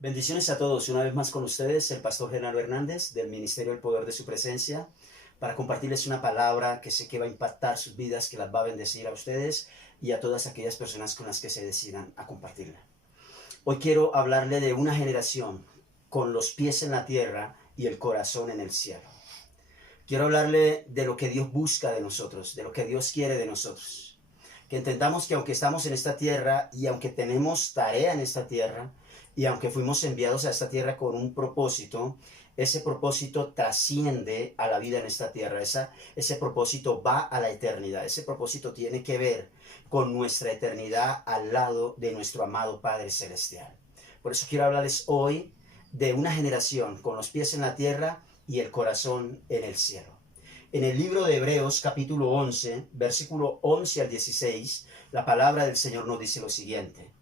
Bendiciones a todos, una vez más con ustedes, el pastor Genaro Hernández del Ministerio del Poder de su Presencia, para compartirles una palabra que sé que va a impactar sus vidas, que las va a bendecir a ustedes y a todas aquellas personas con las que se decidan a compartirla. Hoy quiero hablarle de una generación con los pies en la tierra y el corazón en el cielo. Quiero hablarle de lo que Dios busca de nosotros, de lo que Dios quiere de nosotros. Que entendamos que aunque estamos en esta tierra y aunque tenemos tarea en esta tierra, y aunque fuimos enviados a esta tierra con un propósito, ese propósito trasciende a la vida en esta tierra. Ese propósito va a la eternidad. Ese propósito tiene que ver con nuestra eternidad al lado de nuestro amado Padre Celestial. Por eso quiero hablarles hoy de una generación con los pies en la tierra y el corazón en el cielo. En el libro de Hebreos capítulo 11, versículo 11 al 16, la palabra del Señor nos dice lo siguiente.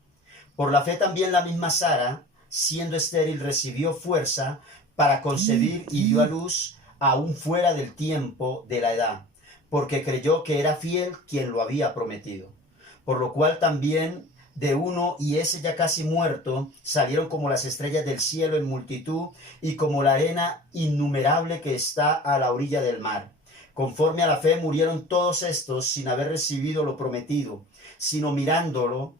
Por la fe también la misma Sara, siendo estéril, recibió fuerza para concebir y dio a luz aún fuera del tiempo de la edad, porque creyó que era fiel quien lo había prometido. Por lo cual también de uno, y ese ya casi muerto, salieron como las estrellas del cielo en multitud y como la arena innumerable que está a la orilla del mar. Conforme a la fe murieron todos estos sin haber recibido lo prometido, sino mirándolo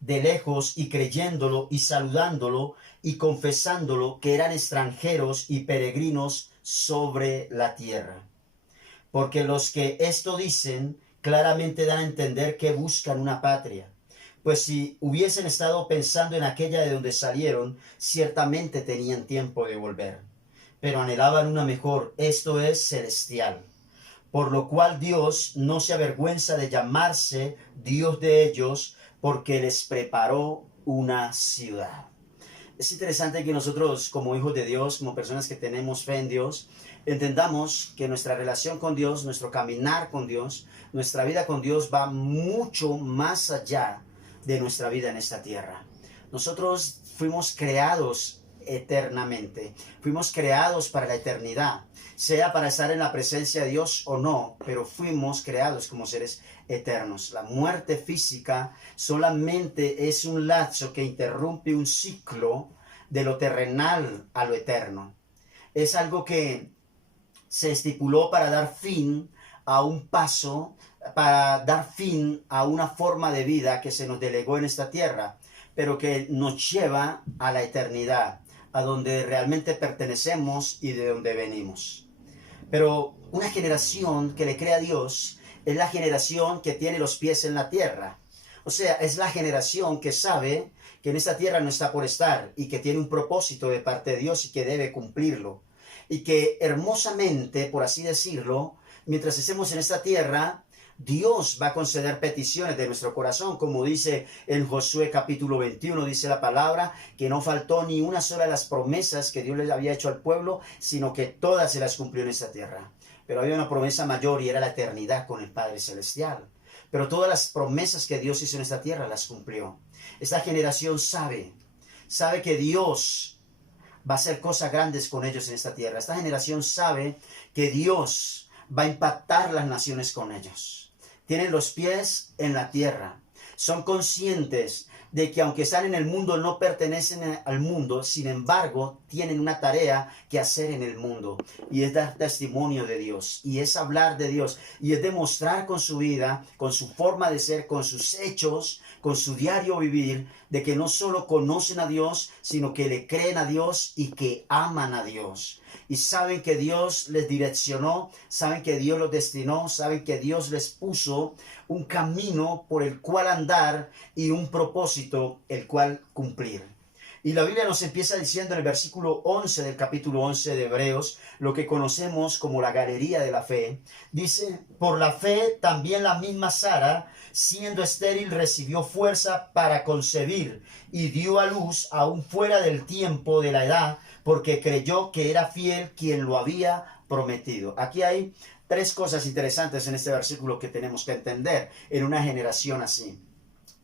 de lejos y creyéndolo y saludándolo y confesándolo que eran extranjeros y peregrinos sobre la tierra. Porque los que esto dicen claramente dan a entender que buscan una patria. Pues si hubiesen estado pensando en aquella de donde salieron, ciertamente tenían tiempo de volver. Pero anhelaban una mejor, esto es celestial. Por lo cual Dios no se avergüenza de llamarse Dios de ellos, porque les preparó una ciudad. Es interesante que nosotros, como hijos de Dios, como personas que tenemos fe en Dios, entendamos que nuestra relación con Dios, nuestro caminar con Dios, nuestra vida con Dios va mucho más allá de nuestra vida en esta tierra. Nosotros fuimos creados eternamente, fuimos creados para la eternidad, sea para estar en la presencia de Dios o no, pero fuimos creados como seres eternos. La muerte física solamente es un lazo que interrumpe un ciclo de lo terrenal a lo eterno. Es algo que se estipuló para dar fin a un paso, para dar fin a una forma de vida que se nos delegó en esta tierra, pero que nos lleva a la eternidad, a donde realmente pertenecemos y de donde venimos. Pero una generación que le cree a Dios es la generación que tiene los pies en la tierra. O sea, es la generación que sabe que en esta tierra no está por estar y que tiene un propósito de parte de Dios y que debe cumplirlo. Y que hermosamente, por así decirlo, mientras estemos en esta tierra, Dios va a conceder peticiones de nuestro corazón, como dice en Josué capítulo 21, dice la palabra, que no faltó ni una sola de las promesas que Dios les había hecho al pueblo, sino que todas se las cumplió en esta tierra. Pero había una promesa mayor y era la eternidad con el Padre Celestial. Pero todas las promesas que Dios hizo en esta tierra las cumplió. Esta generación sabe que Dios va a hacer cosas grandes con ellos en esta tierra. Esta generación sabe que Dios va a impactar las naciones con ellos. Tienen los pies en la tierra. Son conscientes de que aunque están en el mundo, no pertenecen al mundo. Sin embargo, tienen una tarea que hacer en el mundo. Y es dar testimonio de Dios. Y es hablar de Dios. Y es demostrar con su vida, con su forma de ser, con sus hechos, con su diario vivir, de que no solo conocen a Dios, sino que le creen a Dios y que aman a Dios. Y saben que Dios les direccionó, saben que Dios los destinó, saben que Dios les puso un camino por el cual andar y un propósito el cual cumplir. Y la Biblia nos empieza diciendo en el versículo 11 del capítulo 11 de Hebreos, lo que conocemos como la galería de la fe. Dice, por la fe también la misma Sara, siendo estéril, recibió fuerza para concebir y dio a luz aún fuera del tiempo de la edad, porque creyó que era fiel quien lo había prometido. Aquí hay tres cosas interesantes en este versículo que tenemos que entender en una generación así.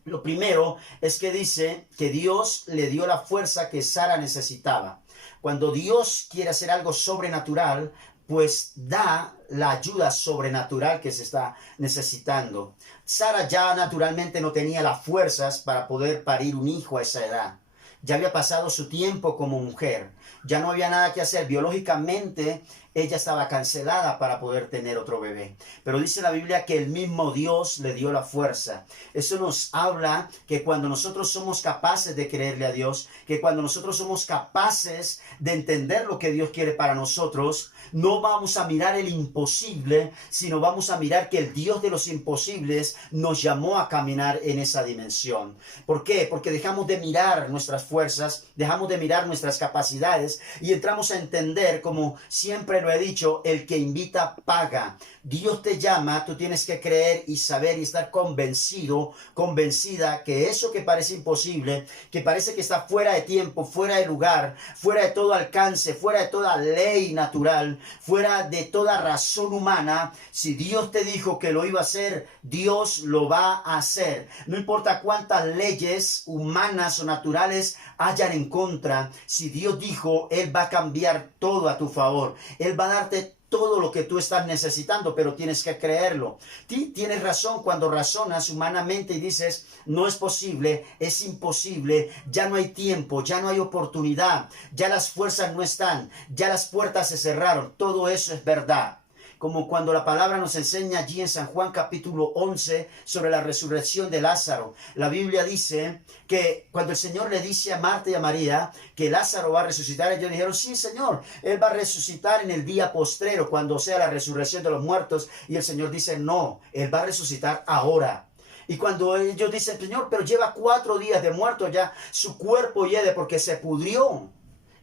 Lo primero es que dice que Dios le dio la fuerza que Sara necesitaba. Cuando Dios quiere hacer algo sobrenatural, pues da la ayuda sobrenatural que se está necesitando. Sara ya naturalmente no tenía las fuerzas para poder parir un hijo a esa edad. ya había pasado su tiempo como mujer, ya no había nada que hacer, biológicamente ella estaba cancelada para poder tener otro bebé. Pero dice la Biblia que el mismo Dios le dio la fuerza. Eso nos habla que cuando nosotros somos capaces de creerle a Dios, que cuando nosotros somos capaces de entender lo que Dios quiere para nosotros, no vamos a mirar el imposible, sino vamos a mirar que el Dios de los imposibles nos llamó a caminar en esa dimensión. ¿Por qué? Porque dejamos de mirar nuestras fuerzas, dejamos de mirar nuestras capacidades y entramos a entender, como siempre lo he dicho, el que invita paga. Dios te llama, tú tienes que creer y saber y estar convencido, convencida que eso que parece imposible, que parece que está fuera de tiempo, fuera de lugar, fuera de todo alcance, fuera de toda ley natural, fuera de toda razón humana, si Dios te dijo que lo iba a hacer, Dios lo va a hacer. No importa cuántas leyes humanas o naturales hayan en contra, si Dios dijo, Él va a cambiar todo a tu favor. Él va a darte todo lo que tú estás necesitando, pero tienes que creerlo. Tienes razón cuando razonas humanamente y dices, no es posible, es imposible, ya no hay tiempo, ya no hay oportunidad, ya las fuerzas no están, ya las puertas se cerraron. Todo eso es verdad. Como cuando la palabra nos enseña allí en San Juan capítulo 11 sobre la resurrección de Lázaro. La Biblia dice que cuando el Señor le dice a Marta y a María que Lázaro va a resucitar, ellos dijeron, sí Señor, Él va a resucitar en el día postrero, cuando sea la resurrección de los muertos. Y el Señor dice, no, Él va a resucitar ahora. Y cuando ellos dicen, Señor, pero lleva 4 días de muerto ya, su cuerpo hiede porque se pudrió.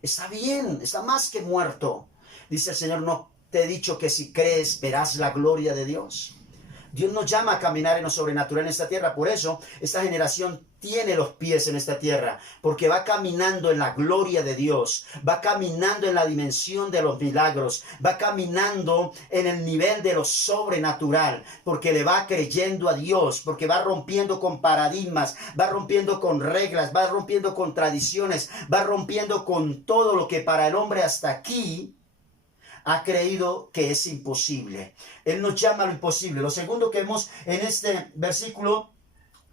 Está bien, está más que muerto. Dice el Señor, no. Te he dicho que si crees, verás la gloria de Dios. Dios nos llama a caminar en lo sobrenatural en esta tierra. Por eso, esta generación tiene los pies en esta tierra, porque va caminando en la gloria de Dios, va caminando en la dimensión de los milagros, va caminando en el nivel de lo sobrenatural, porque le va creyendo a Dios, porque va rompiendo con paradigmas, va rompiendo con reglas, va rompiendo con tradiciones, va rompiendo con todo lo que para el hombre hasta aquí ha creído que es imposible. Él nos llama a lo imposible. Lo segundo que vemos en este versículo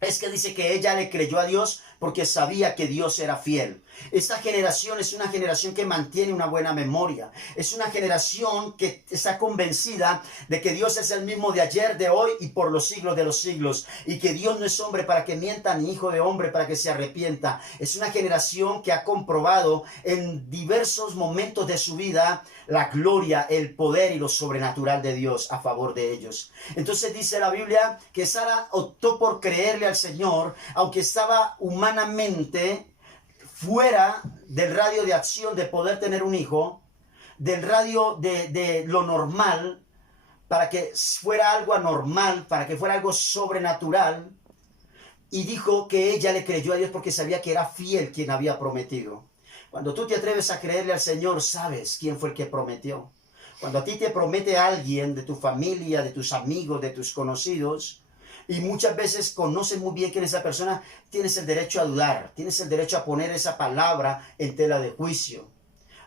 es que dice que ella le creyó a Dios porque sabía que Dios era fiel. Esta generación es una generación que mantiene una buena memoria. Es una generación que está convencida de que Dios es el mismo de ayer, de hoy y por los siglos de los siglos. Y que Dios no es hombre para que mienta, ni hijo de hombre para que se arrepienta. Es una generación que ha comprobado en diversos momentos de su vida la gloria, el poder y lo sobrenatural de Dios a favor de ellos. Entonces dice la Biblia que Sara optó por creerle al Señor, aunque estaba humanamente fuera del radio de acción de poder tener un hijo, del radio de lo normal, para que fuera algo anormal, para que fuera algo sobrenatural, y dijo que ella le creyó a Dios porque sabía que era fiel quien había prometido. Cuando tú te atreves a creerle al Señor, sabes quién fue el que prometió. Cuando a ti te promete alguien de tu familia, de tus amigos, de tus conocidos, y muchas veces conoces muy bien quién es esa persona, tienes el derecho a dudar, tienes el derecho a poner esa palabra en tela de juicio.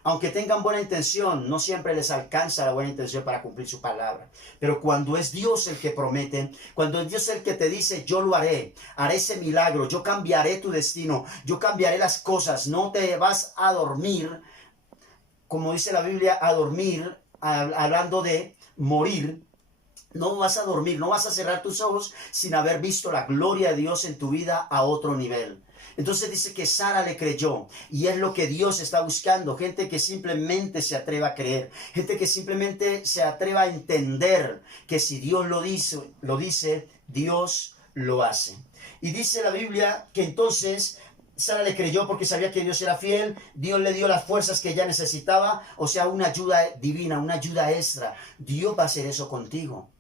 Aunque tengan buena intención, no siempre les alcanza la buena intención para cumplir su palabra. Pero cuando es Dios el que promete, cuando es Dios el que te dice, yo lo haré ese milagro, yo cambiaré tu destino, yo cambiaré las cosas, no te vas a dormir, como dice la Biblia, a dormir, hablando de morir. No vas a dormir, no vas a cerrar tus ojos sin haber visto la gloria de Dios en tu vida a otro nivel. Entonces dice que Sara le creyó, y es lo que Dios está buscando, gente que simplemente se atreva a creer, gente que simplemente se atreva a entender que si Dios lo dice, Dios lo hace. Y dice la Biblia que entonces Sara le creyó porque sabía que Dios era fiel, Dios le dio las fuerzas que ella necesitaba, o sea, una ayuda divina, una ayuda extra. Dios va a hacer eso contigo.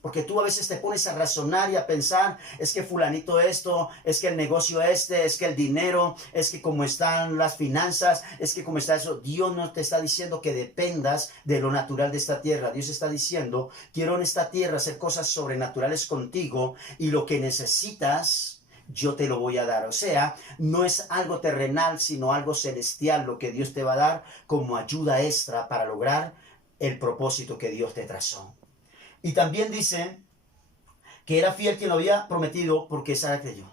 Porque tú a veces te pones a razonar y a pensar, es que fulanito esto, es que el negocio este, es que el dinero, es que cómo están las finanzas, es que cómo está eso. Dios no te está diciendo que dependas de lo natural de esta tierra. Dios está diciendo, quiero en esta tierra hacer cosas sobrenaturales contigo y lo que necesitas, yo te lo voy a dar. O sea, no es algo terrenal, sino algo celestial lo que Dios te va a dar como ayuda extra para lograr el propósito que Dios te trazó. Y también dice que era fiel quien lo había prometido porque Sara creyó.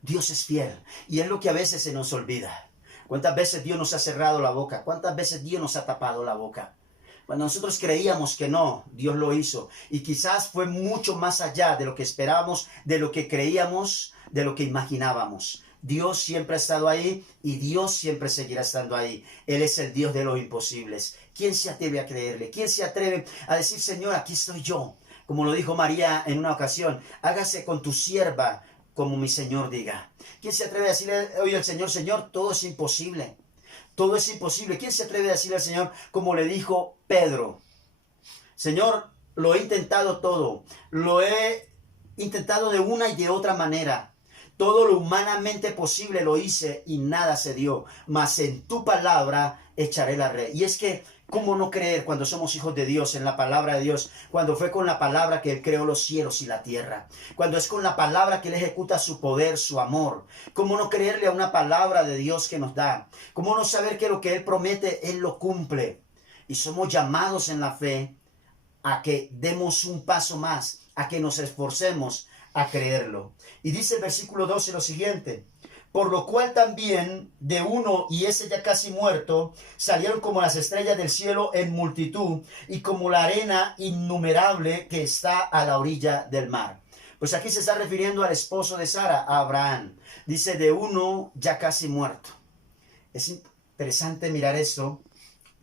Dios es fiel. Y es lo que a veces se nos olvida. ¿Cuántas veces Dios nos ha cerrado la boca? ¿Cuántas veces Dios nos ha tapado la boca? Cuando nosotros creíamos que no, Dios lo hizo. Y quizás fue mucho más allá de lo que esperábamos, de lo que creíamos, de lo que imaginábamos. Dios siempre ha estado ahí y Dios siempre seguirá estando ahí. Él es el Dios de los imposibles. ¿Quién se atreve a creerle? ¿Quién se atreve a decir, Señor, aquí estoy yo? Como lo dijo María en una ocasión, hágase con tu sierva como mi Señor diga. ¿Quién se atreve a decirle hoy al Señor, Señor, todo es imposible? Todo es imposible. ¿Quién se atreve a decirle al Señor como le dijo Pedro? Señor, lo he intentado todo. Lo he intentado de una y de otra manera. Todo lo humanamente posible lo hice y nada se dio. Mas en tu palabra echaré la red. Y es que, ¿cómo no creer cuando somos hijos de Dios en la palabra de Dios? Cuando fue con la palabra que Él creó los cielos y la tierra. Cuando es con la palabra que Él ejecuta su poder, su amor. ¿Cómo no creerle a una palabra de Dios que nos da? ¿Cómo no saber que lo que Él promete, Él lo cumple? Y somos llamados en la fe a que demos un paso más, a que nos esforcemos a creerlo. Y dice el versículo 12 lo siguiente: por lo cual también de uno, y ese ya casi muerto, salieron como las estrellas del cielo en multitud, y como la arena innumerable que está a la orilla del mar. Pues aquí se está refiriendo al esposo de Sara, a Abraham. Dice, de uno ya casi muerto. Es interesante mirar esto,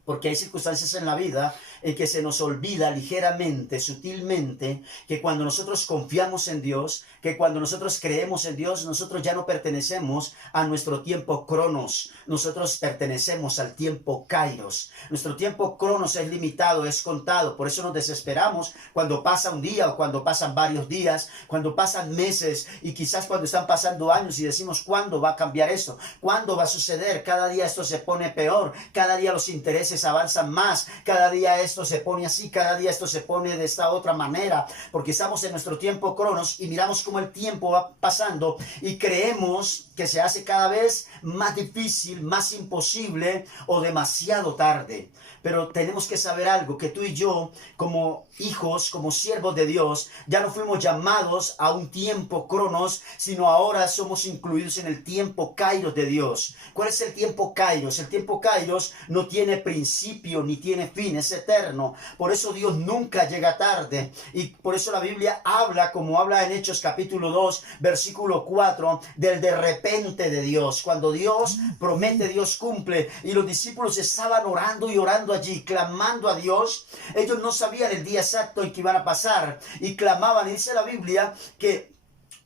porque hay circunstancias en la vida en que se nos olvida ligeramente, sutilmente, que cuando nosotros confiamos en Dios, que cuando nosotros creemos en Dios, nosotros ya no pertenecemos a nuestro tiempo cronos, nosotros pertenecemos al tiempo kairos. Nuestro tiempo cronos es limitado, es contado, por eso nos desesperamos cuando pasa un día o cuando pasan varios días, cuando pasan meses y quizás cuando están pasando años y decimos, ¿cuándo va a cambiar esto? ¿Cuándo va a suceder? Cada día esto se pone peor, cada día los intereses avanzan más, cada día esto se pone así, cada día esto se pone de esta otra manera, porque estamos en nuestro tiempo cronos y miramos cómo el tiempo va pasando y creemos que se hace cada vez más difícil, más imposible o demasiado tarde. Pero tenemos que saber algo, que tú y yo, como hijos, como siervos de Dios, ya no fuimos llamados a un tiempo cronos, sino ahora somos incluidos en el tiempo kairos de Dios. ¿Cuál es el tiempo kairos? El tiempo kairos no tiene principio ni tiene fin, es eterno. Por eso Dios nunca llega tarde. Y por eso la Biblia habla, como habla en Hechos capítulo 2, versículo 4, del de repente de Dios. Cuando Dios promete, Dios cumple. Y los discípulos estaban orando y orando allí, clamando a Dios. Ellos no sabían el día exacto en que iban a pasar y clamaban. Y dice la Biblia que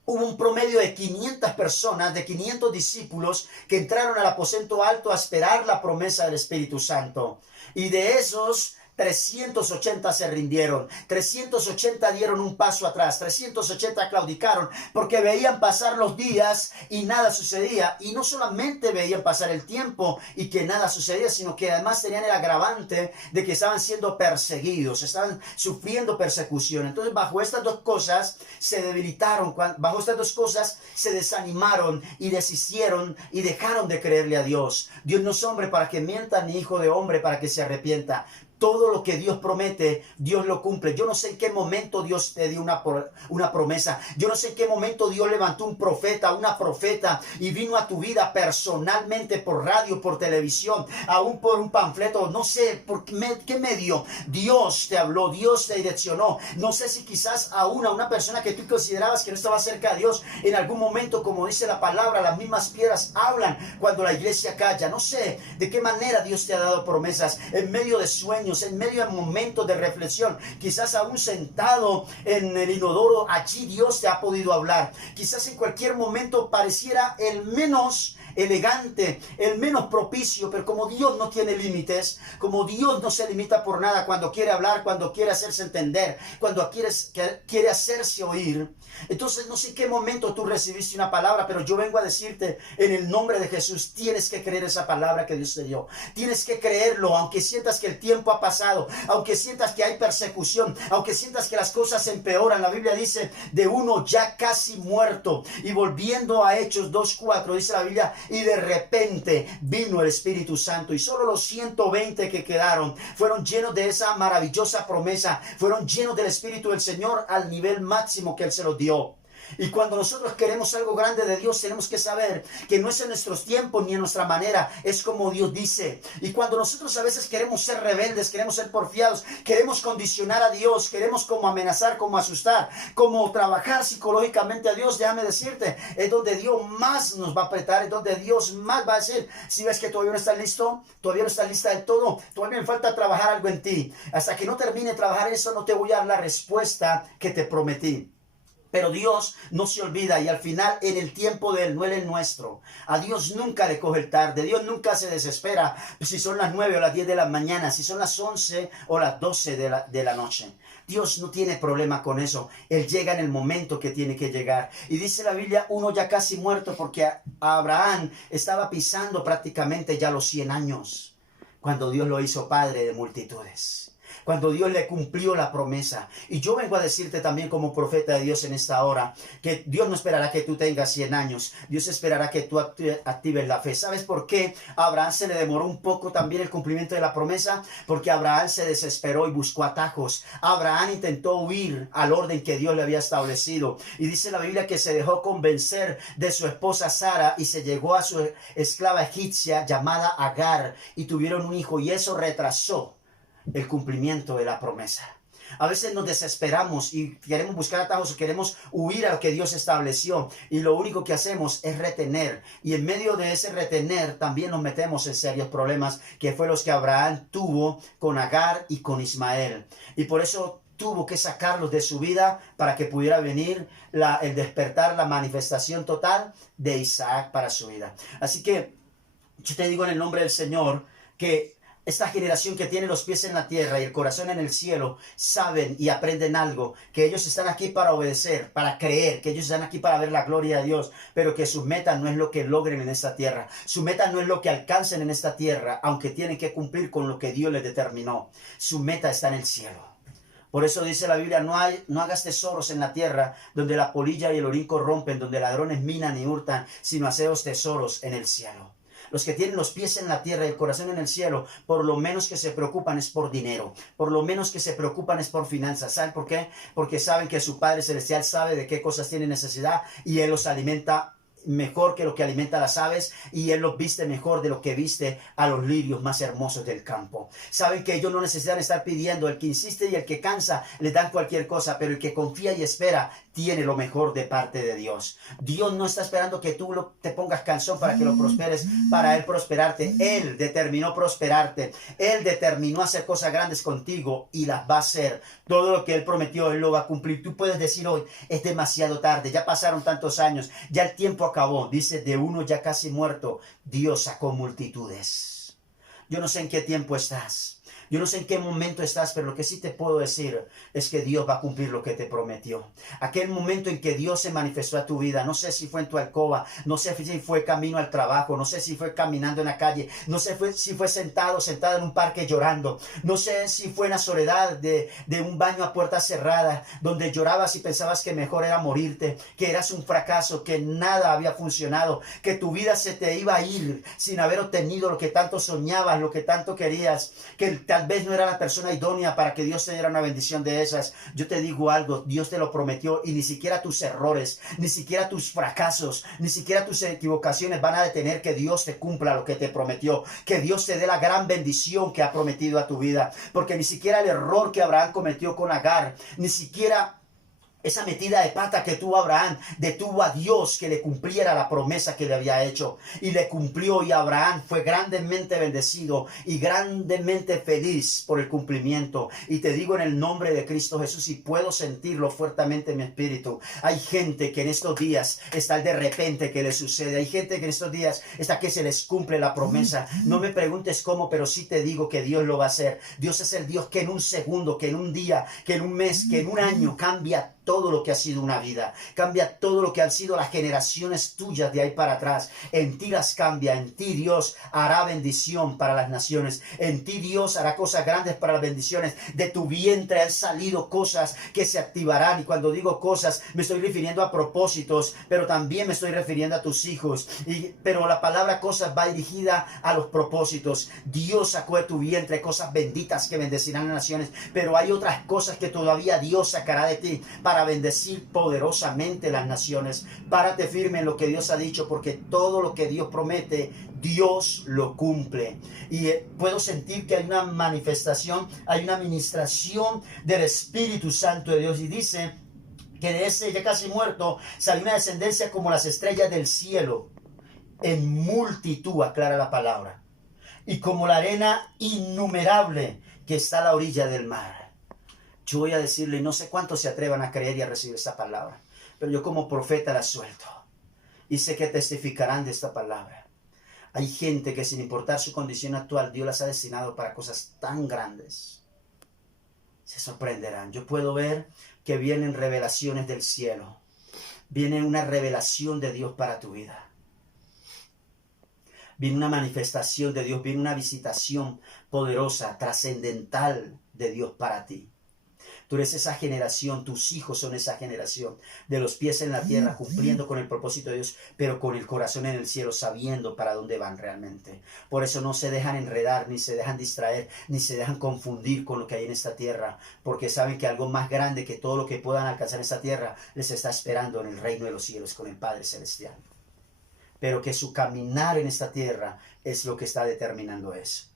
hubo un promedio de 500 personas, de 500 discípulos que entraron al aposento alto a esperar la promesa del Espíritu Santo. Y de esos 380 se rindieron, 380 dieron un paso atrás, 380 claudicaron porque veían pasar los días y nada sucedía. Y no solamente veían pasar el tiempo y que nada sucedía, sino que además tenían el agravante de que estaban siendo perseguidos, estaban sufriendo persecución. Entonces bajo estas dos cosas se debilitaron, bajo estas dos cosas se desanimaron y desistieron y dejaron de creerle a Dios. Dios no es hombre para que mienta, ni hijo de hombre para que se arrepienta. Todo lo que Dios promete, Dios lo cumple. Yo no sé en qué momento Dios te dio una promesa. Yo no sé en qué momento Dios levantó un profeta, una profeta y vino a tu vida personalmente por radio, por televisión, aún por un panfleto. No sé por qué medio Dios te habló, Dios te direccionó. No sé si quizás aún a una persona que tú considerabas que no estaba cerca de Dios, en algún momento, como dice la palabra, las mismas piedras hablan cuando la iglesia calla. No sé de qué manera Dios te ha dado promesas en medio de sueños, en medio de momentos de reflexión, quizás aún sentado en el inodoro, allí Dios te ha podido hablar. Quizás en cualquier momento pareciera el menos elegante, el menos propicio, pero como Dios no tiene límites, como Dios no se limita por nada, cuando quiere hablar, cuando quiere hacerse entender, cuando quiere hacerse oír. Entonces no sé en qué momento tú recibiste una palabra, pero yo vengo a decirte en el nombre de Jesús, tienes que creer esa palabra que Dios te dio. Tienes que creerlo, aunque sientas que el tiempo ha pasado, aunque sientas que hay persecución, aunque sientas que las cosas empeoran. La Biblia dice de uno ya casi muerto. Y volviendo a Hechos 2:4, dice la Biblia, y de repente vino el Espíritu Santo y solo los 120 que quedaron fueron llenos de esa maravillosa promesa, fueron llenos del Espíritu del Señor al nivel máximo que Él se los dio. Y cuando nosotros queremos algo grande de Dios, tenemos que saber que no es en nuestros tiempos ni en nuestra manera, es como Dios dice. Y cuando nosotros a veces queremos ser rebeldes, queremos ser porfiados, queremos condicionar a Dios, queremos como amenazar, como asustar, como trabajar psicológicamente a Dios, déjame decirte, es donde Dios más nos va a apretar, es donde Dios más va a decir, si ves que todavía no estás listo, todavía no estás lista del todo, todavía me falta trabajar algo en ti. Hasta que no termine de trabajar eso, no te voy a dar la respuesta que te prometí. Pero Dios no se olvida y al final en el tiempo de Él, no en el nuestro. A Dios nunca le coge el tarde, Dios nunca se desespera si son las 9 o las 10 de la mañana, si son las 11 o las 12 de la noche. Dios no tiene problema con eso, Él llega en el momento que tiene que llegar. Y dice la Biblia, uno ya casi muerto porque Abraham estaba pisando prácticamente ya los 100 años, cuando Dios lo hizo padre de multitudes. Cuando Dios le cumplió la promesa. Y yo vengo a decirte también como profeta de Dios en esta hora, que Dios no esperará que tú tengas 100 años. Dios esperará que tú actives la fe. ¿Sabes por qué a Abraham se le demoró un poco también el cumplimiento de la promesa? Porque Abraham se desesperó y buscó atajos. Abraham intentó huir al orden que Dios le había establecido. Y dice la Biblia que se dejó convencer de su esposa Sara y se llegó a su esclava egipcia llamada Agar y tuvieron un hijo y eso retrasó el cumplimiento de la promesa. A veces nos desesperamos y queremos buscar atajos, queremos huir a lo que Dios estableció y lo único que hacemos es retener, y en medio de ese retener también nos metemos en serios problemas, que fue los que Abraham tuvo con Agar y con Ismael, y por eso tuvo que sacarlos de su vida para que pudiera venir el despertar, la manifestación total de Isaac para su vida. Así que yo te digo en el nombre del Señor que esta generación que tiene los pies en la tierra y el corazón en el cielo, saben y aprenden algo, que ellos están aquí para obedecer, para creer, que ellos están aquí para ver la gloria de Dios, pero que su meta no es lo que logren en esta tierra, su meta no es lo que alcancen en esta tierra, aunque tienen que cumplir con lo que Dios les determinó. Su meta está en el cielo. Por eso dice la Biblia, no hagas tesoros en la tierra, donde la polilla y el orín corrompen, donde ladrones minan y hurtan, sino haceos tesoros en el cielo. Los que tienen los pies en la tierra y el corazón en el cielo, por lo menos que se preocupan es por dinero, por lo menos que se preocupan es por finanzas. ¿Saben por qué? Porque saben que su Padre Celestial sabe de qué cosas tienen necesidad y Él los alimenta mejor que lo que alimenta a las aves, y Él los viste mejor de lo que viste a los lirios más hermosos del campo. Saben que ellos no necesitan estar pidiendo. El que insiste y el que cansa le dan cualquier cosa, pero el que confía y espera tiene lo mejor de parte de Dios. Dios no está esperando que tú te pongas cansón para que lo prosperes, para Él prosperarte. Él determinó prosperarte. Él determinó hacer cosas grandes contigo y las va a hacer. Todo lo que Él prometió, Él lo va a cumplir. Tú puedes decir hoy, es demasiado tarde, ya pasaron tantos años, ya el tiempo acabó. Dice, de uno ya casi muerto, Dios sacó multitudes. Yo no sé en qué tiempo estás. Yo no sé en qué momento estás, pero lo que sí te puedo decir es que Dios va a cumplir lo que te prometió. Aquel momento en que Dios se manifestó a tu vida, no sé si fue en tu alcoba, no sé si fue camino al trabajo, no sé si fue caminando en la calle, no sé si fue sentada en un parque llorando, no sé si fue en la soledad de un baño a puerta cerrada, donde llorabas y pensabas que mejor era morirte, que eras un fracaso, que nada había funcionado, que tu vida se te iba a ir sin haber obtenido lo que tanto soñabas, lo que tanto querías, que tal vez no era la persona idónea para que Dios te diera una bendición de esas. Yo te digo algo, Dios te lo prometió y ni siquiera tus errores, ni siquiera tus fracasos, ni siquiera tus equivocaciones van a detener que Dios te cumpla lo que te prometió, que Dios te dé la gran bendición que ha prometido a tu vida, porque ni siquiera el error que Abraham cometió con Agar, ni siquiera esa metida de pata que tuvo Abraham detuvo a Dios que le cumpliera la promesa que le había hecho. Y le cumplió, y Abraham fue grandemente bendecido y grandemente feliz por el cumplimiento. Y te digo en el nombre de Cristo Jesús, y puedo sentirlo fuertemente en mi espíritu. Hay gente que en estos días está de repente que le sucede. Hay gente que en estos días está que se les cumple la promesa. No me preguntes cómo, pero sí te digo que Dios lo va a hacer. Dios es el Dios que en un segundo, que en un día, que en un mes, que en un año cambia todo lo que ha sido una vida, cambia todo lo que han sido las generaciones tuyas de ahí para atrás. En ti las cambia, en ti Dios hará bendición para las naciones, en ti Dios hará cosas grandes para las bendiciones. De tu vientre han salido cosas que se activarán, y cuando digo cosas me estoy refiriendo a propósitos, pero también me estoy refiriendo a tus hijos, pero la palabra cosas va dirigida a los propósitos. Dios sacó de tu vientre cosas benditas que bendecirán las naciones, pero hay otras cosas que todavía Dios sacará de ti para para bendecir poderosamente las naciones. Párate firme en lo que Dios ha dicho, porque todo lo que Dios promete, Dios lo cumple. Y puedo sentir que hay una manifestación, hay una ministración del Espíritu Santo de Dios. Y dice que de ese ya casi muerto salió una descendencia como las estrellas del cielo, en multitud, aclara la palabra, y como la arena innumerable que está a la orilla del mar. Yo voy a decirle, no sé cuántos se atrevan a creer y a recibir esta palabra, pero yo como profeta la suelto y sé que testificarán de esta palabra. Hay gente que sin importar su condición actual, Dios las ha destinado para cosas tan grandes. Se sorprenderán. Yo puedo ver que vienen revelaciones del cielo. Viene una revelación de Dios para tu vida. Viene una manifestación de Dios, viene una visitación poderosa, trascendental de Dios para ti. Tú eres esa generación, tus hijos son esa generación, de los pies en la tierra, cumpliendo con el propósito de Dios, pero con el corazón en el cielo, sabiendo para dónde van realmente. Por eso no se dejan enredar, ni se dejan distraer, ni se dejan confundir con lo que hay en esta tierra, porque saben que algo más grande que todo lo que puedan alcanzar en esta tierra les está esperando en el reino de los cielos con el Padre Celestial. Pero que su caminar en esta tierra es lo que está determinando eso.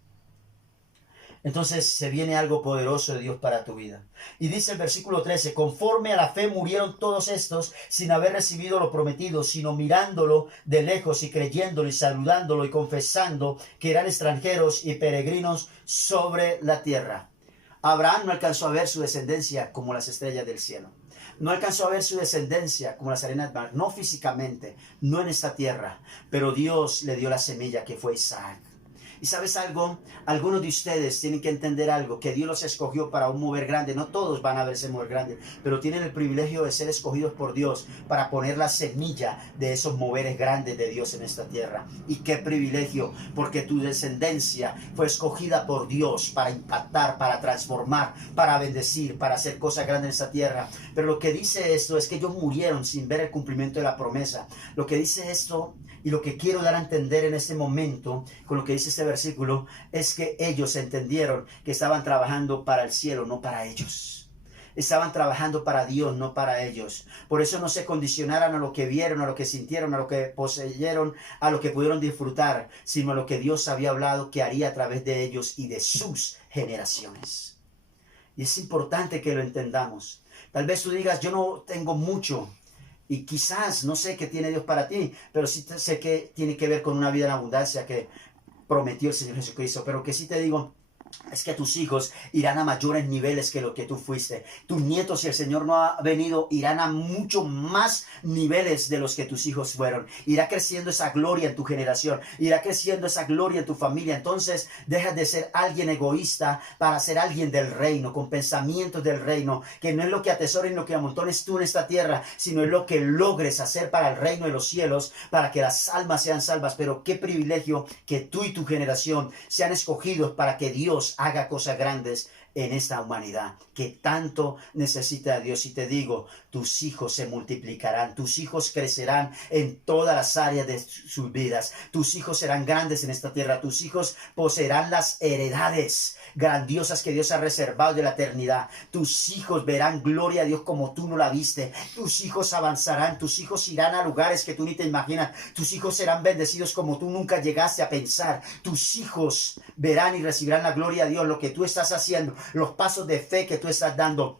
Entonces se viene algo poderoso de Dios para tu vida. Y dice el versículo 13, conforme a la fe murieron todos estos sin haber recibido lo prometido, sino mirándolo de lejos y creyéndolo y saludándolo y confesando que eran extranjeros y peregrinos sobre la tierra. Abraham no alcanzó a ver su descendencia como las estrellas del cielo. No alcanzó a ver su descendencia como las arenas del mar, no físicamente, no en esta tierra, pero Dios le dio la semilla que fue Isaac. Y ¿sabes algo? Algunos de ustedes tienen que entender algo, que Dios los escogió para un mover grande. No todos van a verse mover grande, pero tienen el privilegio de ser escogidos por Dios para poner la semilla de esos moveres grandes de Dios en esta tierra. Y qué privilegio, porque tu descendencia fue escogida por Dios para impactar, para transformar, para bendecir, para hacer cosas grandes en esta tierra. Pero lo que dice esto es que ellos murieron sin ver el cumplimiento de la promesa. Lo que dice esto y lo que quiero dar a entender en este momento, con lo que dice este versículo, es que ellos entendieron que estaban trabajando para el cielo, no para ellos. Estaban trabajando para Dios, no para ellos. Por eso no se condicionaron a lo que vieron, a lo que sintieron, a lo que poseyeron, a lo que pudieron disfrutar, sino a lo que Dios había hablado que haría a través de ellos y de sus generaciones. Y es importante que lo entendamos. Tal vez tú digas, yo no tengo mucho. Y quizás, no sé qué tiene Dios para ti, pero sí sé que tiene que ver con una vida en abundancia que prometió el Señor Jesucristo. Pero que sí te digo, es que tus hijos irán a mayores niveles que lo que tú fuiste. Tus nietos, si el Señor no ha venido, irán a mucho más niveles de los que tus hijos fueron. Irá creciendo esa gloria en tu generación. Irá creciendo esa gloria en tu familia. Entonces, dejas de ser alguien egoísta para ser alguien del reino, con pensamientos del reino, que no es lo que atesores ni lo que amontones tú en esta tierra, sino es lo que logres hacer para el reino de los cielos, para que las almas sean salvas. Pero qué privilegio que tú y tu generación sean escogidos para que Dios haga cosas grandes en esta humanidad que tanto necesita a Dios. Y te digo, tus hijos se multiplicarán, tus hijos crecerán en todas las áreas de sus vidas, tus hijos serán grandes en esta tierra, tus hijos poseerán las heredades grandiosas que Dios ha reservado de la eternidad. Tus hijos verán gloria a Dios como tú no la viste. Tus hijos avanzarán, tus hijos irán a lugares que tú ni te imaginas. Tus hijos serán bendecidos como tú nunca llegaste a pensar. Tus hijos verán y recibirán la gloria de Dios, lo que tú estás haciendo, los pasos de fe que tú estás dando.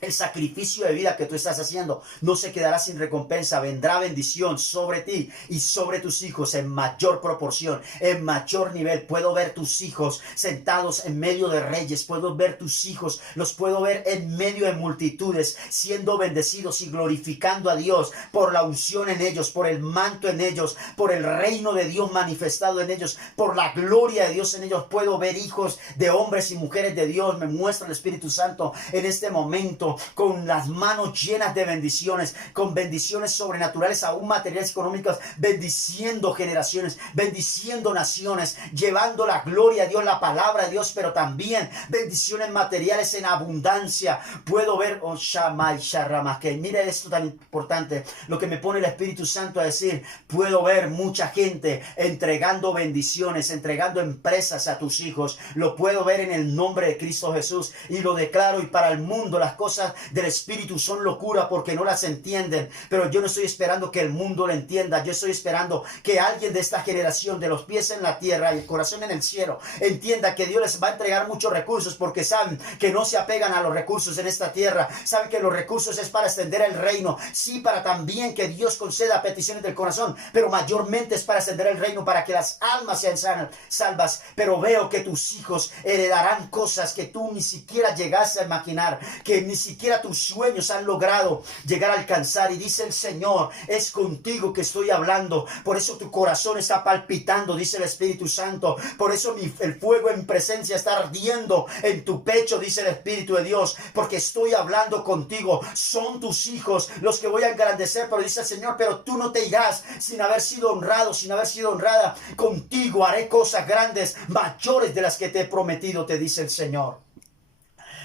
El sacrificio de vida que tú estás haciendo no se quedará sin recompensa. Vendrá bendición sobre ti y sobre tus hijos en mayor proporción, en mayor nivel. Puedo ver tus hijos sentados en medio de reyes. Puedo ver tus hijos, los puedo ver en medio de multitudes, siendo bendecidos y glorificando a Dios por la unción en ellos, por el manto en ellos, por el reino de Dios manifestado en ellos, por la gloria de Dios en ellos. Puedo ver hijos de hombres y mujeres de Dios. Me muestra el Espíritu Santo en este momento, con las manos llenas de bendiciones, con bendiciones sobrenaturales, aún materiales económicas, bendiciendo generaciones, bendiciendo naciones, llevando la gloria a Dios, la palabra de Dios, pero también bendiciones materiales en abundancia. Puedo ver, oh Shammai Sharrama, que mire esto tan importante, lo que me pone el Espíritu Santo a decir. Puedo ver mucha gente entregando bendiciones, entregando empresas a tus hijos. Lo puedo ver en el nombre de Cristo Jesús y lo declaro, y para el mundo las cosas cosas del Espíritu son locura porque no las entienden. Pero yo no estoy esperando que el mundo lo entienda. Yo estoy esperando que alguien de esta generación, de los pies en la tierra y el corazón en el cielo, entienda que Dios les va a entregar muchos recursos porque saben que no se apegan a los recursos en esta tierra. Saben que los recursos es para extender el reino. Sí, para también que Dios conceda peticiones del corazón, pero mayormente es para extender el reino, para que las almas sean salvas. Pero veo que tus hijos heredarán cosas que tú ni siquiera llegaste a imaginar, que ni siquiera tus sueños han logrado llegar a alcanzar. Y dice el Señor, es contigo que estoy hablando. Por eso tu corazón está palpitando, dice el Espíritu Santo. Por eso el fuego en presencia está ardiendo en tu pecho, dice el Espíritu de Dios, porque estoy hablando contigo. Son tus hijos los que voy a engrandecer, pero dice el Señor, pero tú no te irás sin haber sido honrado, sin haber sido honrada. Contigo haré cosas grandes, mayores de las que te he prometido, te dice el Señor.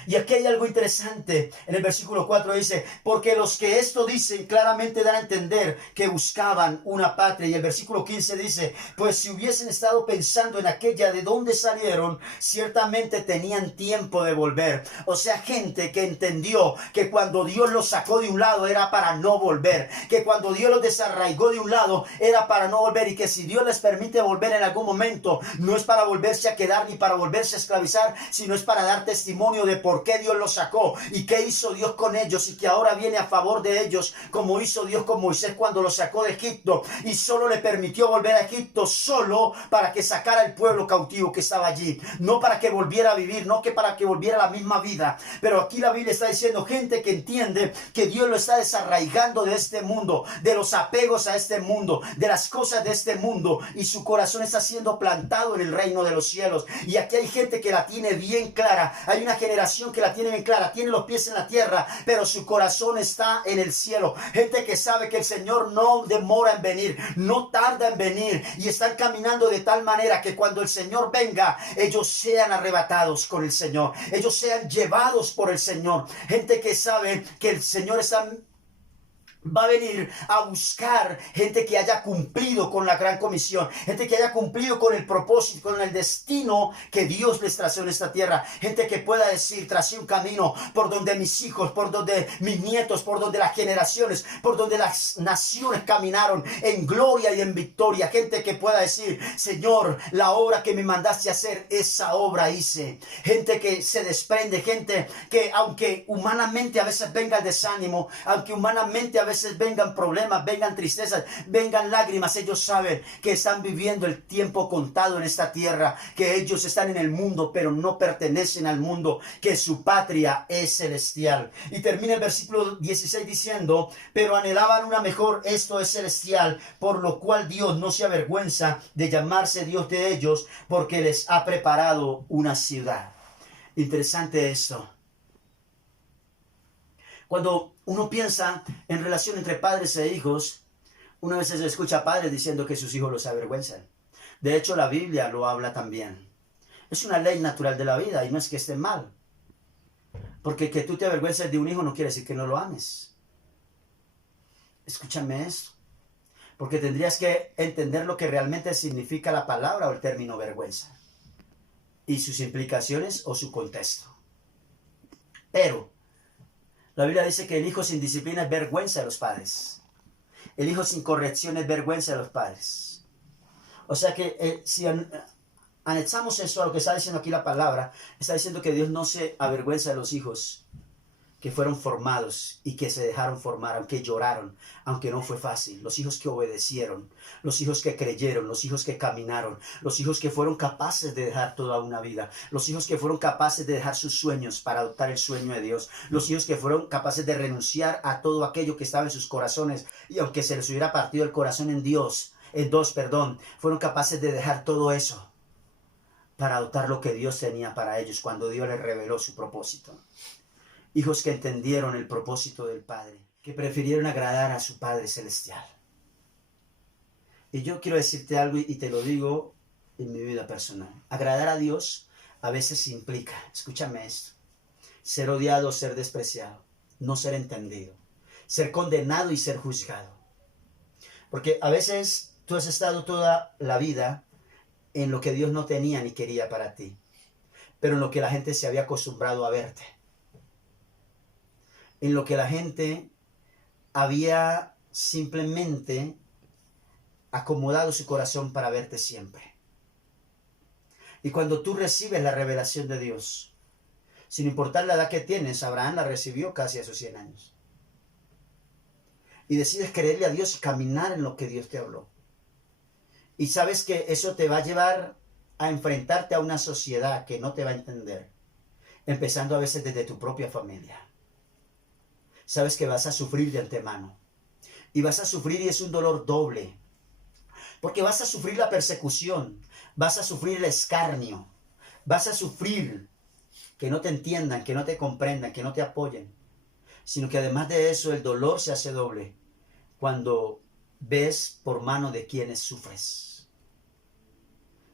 Y aquí hay algo interesante. En el versículo 4 dice, porque los que esto dicen claramente dan a entender que buscaban una patria. Y el versículo 15 dice, pues si hubiesen estado pensando en aquella de donde salieron, ciertamente tenían tiempo de volver. O sea, gente que entendió que cuando Dios los sacó de un lado era para no volver. Que cuando Dios los desarraigó de un lado era para no volver. Y que si Dios les permite volver en algún momento, no es para volverse a quedar ni para volverse a esclavizar, sino es para dar testimonio de por qué Dios los sacó y qué hizo Dios con ellos, y que ahora viene a favor de ellos, como hizo Dios con Moisés cuando los sacó de Egipto, y solo le permitió volver a Egipto solo para que sacara el pueblo cautivo que estaba allí, no para que volviera a vivir, no que para que volviera a la misma vida. Pero aquí la Biblia está diciendo, gente que entiende que Dios lo está desarraigando de este mundo, de los apegos a este mundo, de las cosas de este mundo, y su corazón está siendo plantado en el reino de los cielos. Y aquí hay gente que la tiene bien clara. Hay una generación que la tiene bien clara, tiene los pies en la tierra, pero su corazón está en el cielo. Gente que sabe que el Señor no demora en venir, no tarda en venir, y están caminando de tal manera que cuando el Señor venga, ellos sean arrebatados con el Señor, ellos sean llevados por el Señor. Gente que sabe que el Señor va a venir a buscar gente que haya cumplido con la gran comisión, gente que haya cumplido con el propósito, con el destino que Dios les trazó en esta tierra. Gente que pueda decir, tracé un camino por donde mis hijos, por donde mis nietos, por donde las generaciones, por donde las naciones caminaron en gloria y en victoria. Gente que pueda decir, Señor, la obra que me mandaste a hacer, esa obra hice. Gente que se desprende, gente que aunque humanamente a veces venga el desánimo, aunque humanamente a veces vengan problemas, vengan tristezas, vengan lágrimas, ellos saben que están viviendo el tiempo contado en esta tierra, que ellos están en el mundo pero no pertenecen al mundo, que su patria es celestial. Y termina el versículo 16 diciendo, pero anhelaban una mejor, esto es celestial, por lo cual Dios no se avergüenza de llamarse Dios de ellos, porque les ha preparado una ciudad. Interesante esto. Cuando uno piensa en relación entre padres e hijos, una vez se escucha a padres diciendo que sus hijos los avergüenzan. De hecho, la Biblia lo habla también. Es una ley natural de la vida y no es que esté mal. Porque que tú te avergüences de un hijo no quiere decir que no lo ames. Escúchame esto. Porque tendrías que entender lo que realmente significa la palabra o el término vergüenza. Y sus implicaciones o su contexto. Pero la Biblia dice que el hijo sin disciplina es vergüenza de los padres. El hijo sin corrección es vergüenza de los padres. O sea que si anexamos eso a lo que está diciendo aquí la palabra, está diciendo que Dios no se avergüenza de los hijos que fueron formados y que se dejaron formar, aunque lloraron, aunque no fue fácil. Los hijos que obedecieron, los hijos que creyeron, los hijos que caminaron, los hijos que fueron capaces de dejar toda una vida, los hijos que fueron capaces de dejar sus sueños para adoptar el sueño de Dios, los hijos que fueron capaces de renunciar a todo aquello que estaba en sus corazones, y aunque se les hubiera partido el corazón en dos, fueron capaces de dejar todo eso para adoptar lo que Dios tenía para ellos cuando Dios les reveló su propósito. Hijos que entendieron el propósito del Padre, que prefirieron agradar a su Padre Celestial. Y yo quiero decirte algo y te lo digo en mi vida personal. Agradar a Dios a veces implica, escúchame esto, ser odiado, ser despreciado, no ser entendido, ser condenado y ser juzgado. Porque a veces tú has estado toda la vida en lo que Dios no tenía ni quería para ti, pero en lo que la gente se había acostumbrado a verte. en lo que la gente había simplemente acomodado su corazón para verte siempre. Y cuando tú recibes la revelación de Dios, sin importar la edad que tienes, Abraham la recibió casi a sus 100 años. Y decides creerle a Dios y caminar en lo que Dios te habló. Y sabes que eso te va a llevar a enfrentarte a una sociedad que no te va a entender, empezando a veces desde tu propia familia. Sabes que vas a sufrir de antemano. Y vas a sufrir, y es un dolor doble. Porque vas a sufrir la persecución, vas a sufrir el escarnio, vas a sufrir que no te entiendan, que no te comprendan, que no te apoyen. Sino que además de eso el dolor se hace doble cuando ves por mano de quienes sufres.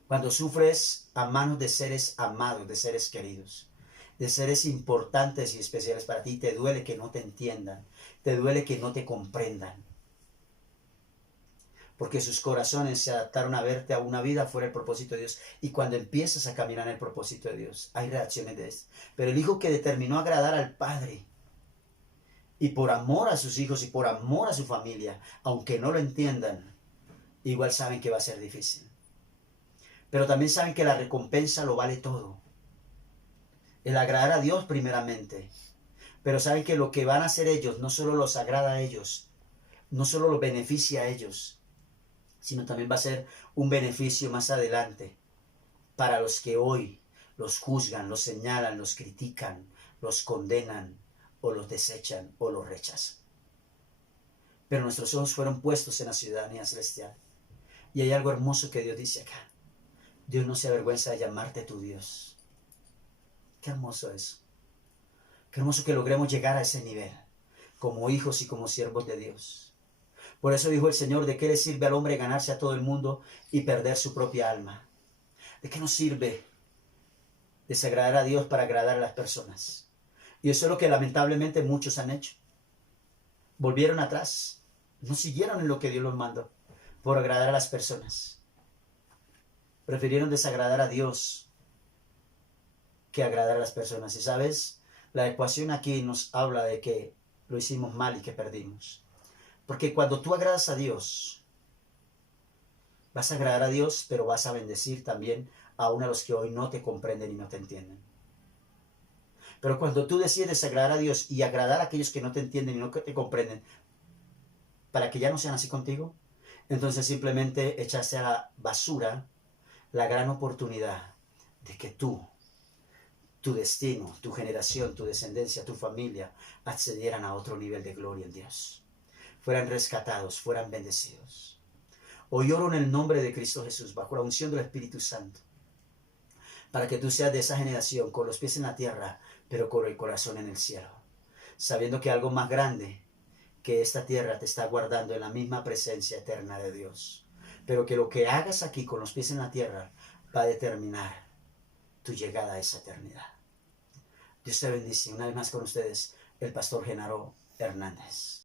Cuando sufres a manos de seres amados, de seres queridos, de seres importantes y especiales para ti, te duele que no te entiendan, te duele que no te comprendan. Porque sus corazones se adaptaron a verte a una vida fuera del propósito de Dios. Y cuando empiezas a caminar en el propósito de Dios, hay reacciones de esto. Pero el hijo que determinó agradar al Padre, y por amor a sus hijos y por amor a su familia, aunque no lo entiendan, igual saben que va a ser difícil. Pero también saben que la recompensa lo vale todo. El agradar a Dios primeramente. Pero saben que lo que van a hacer ellos no solo los agrada a ellos, no solo los beneficia a ellos, sino también va a ser un beneficio más adelante para los que hoy los juzgan, los señalan, los critican, los condenan o los desechan o los rechazan. Pero nuestros ojos fueron puestos en la ciudadanía celestial. Y hay algo hermoso que Dios dice acá. Dios no se avergüenza de llamarte tu Dios. Qué hermoso eso. Qué hermoso que logremos llegar a ese nivel, como hijos y como siervos de Dios. Por eso dijo el Señor, ¿de qué le sirve al hombre ganarse a todo el mundo y perder su propia alma? ¿De qué nos sirve desagradar a Dios para agradar a las personas? Y eso es lo que lamentablemente muchos han hecho. Volvieron atrás, no siguieron en lo que Dios los mandó por agradar a las personas. Prefirieron desagradar a Dios que agradar a las personas. Y sabes, la ecuación aquí nos habla de que lo hicimos mal y que perdimos. Porque cuando tú agradas a Dios, vas a agradar a Dios, pero vas a bendecir también a uno de los que hoy no te comprenden y no te entienden. Pero cuando tú decides agradar a Dios y agradar a aquellos que no te entienden y no te comprenden, para que ya no sean así contigo, entonces simplemente echaste a la basura la gran oportunidad de que tú, tu destino, tu generación, tu descendencia, tu familia, accedieran a otro nivel de gloria en Dios. Fueran rescatados, fueran bendecidos. Hoy oro en el nombre de Cristo Jesús, bajo la unción del Espíritu Santo, para que tú seas de esa generación, con los pies en la tierra, pero con el corazón en el cielo, sabiendo que algo más grande que esta tierra te está guardando en la misma presencia eterna de Dios, pero que lo que hagas aquí con los pies en la tierra va a determinar tu llegada a esa eternidad. Dios te bendice. Una vez más con ustedes, el pastor Genaro Hernández.